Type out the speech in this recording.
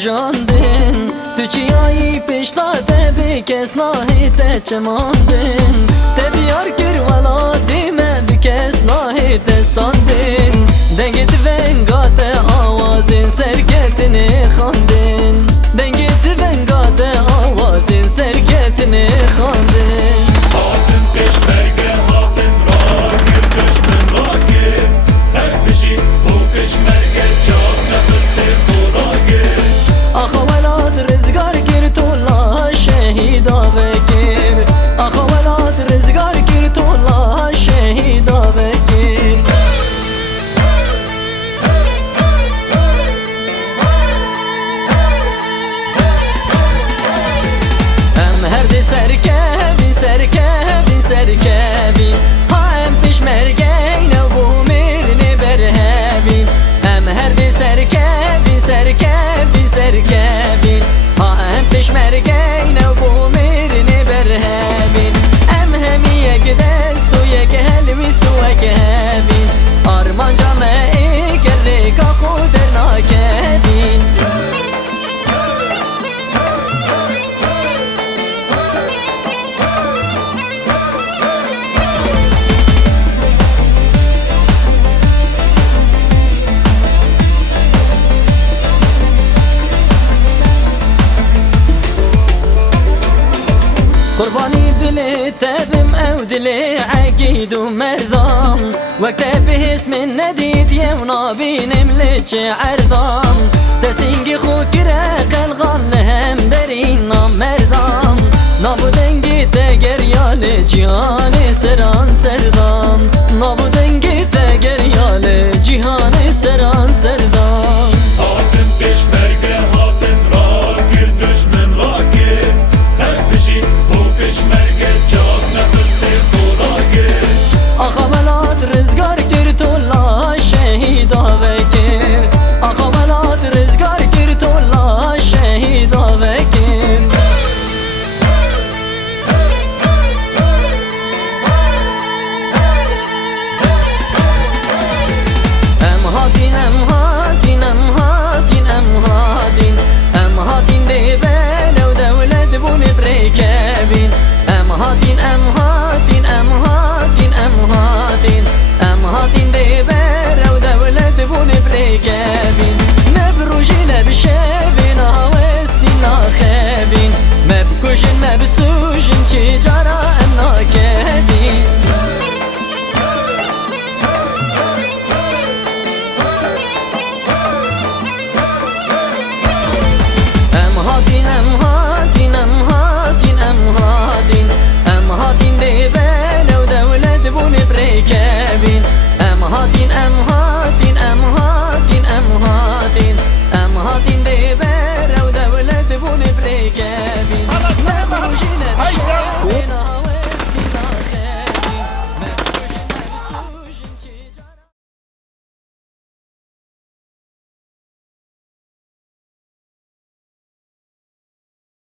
روژاندن تو چیایی پیشتاده بی کس ناهی ته چماندن ته دیار کر ولادی من بی کس ناهی تستاندن دنگت ونگات آوازین سرکتنی خواندن دنگت ونگات آوازین سرکتنی خواندن هاتن پیشمرگه هاتن را گیر دشمن را گیر هر بشی بو پیشمرگه جاب نفس خورا گیر آخا ولاد رزگار گیر تولا شهیدا بگیر آخا ولاد رزگار گیر تولا شهیدا بگیر هم هر دی سرکبین سرکبین سرکبین ها هم پیشمرگین و بو میرنی برهبین هم هر دی سرکبین سرکبین سرکبین ها هم پیشمرگین و بو میرنی برهبین هم یک دست و یک هلویست و یک هبین آرمان جامعه گرگا خود ناکدین قرباني دلي تابم او دلي عقيد ومرضام وقت باسم النديد يونا بينملتش عرضام تسينجي خوك راقل غن هم برينا مرضام نابو دنگي تاگر يال جهان سران سردام نابو دنگي تاگر يال جهان سران سردام هاتن پیشمرگه هاتن را گیر دشمن را گیر هر بشی بو پیشمرگه جاب نفس خورا گیر آخا ولاد رزگار گیر تولا شهیدا بگیر آخا ولاد رزگار گیر تولا شهیدا بگیر ام هاتین ام هاتین ام هاتین ام هاتین ام هاتین دیبن و دولت بون برکبین ام هاتین ام هاتین ام هاتین ام هاتین ام هاتین دیبن و دولت بون برکبین مبروجی نبشبین هاوستی ناخبین مبکوشن مبسوجن چی جارا ناکبین هاتین ام هاتین ام هاتین ام هاتین ام هاتین دیبن و دولت بون برکبین ام هاتین ام هاتین ام هاتین ام هاتین ام هاتین دیبن و دولت بون برکبین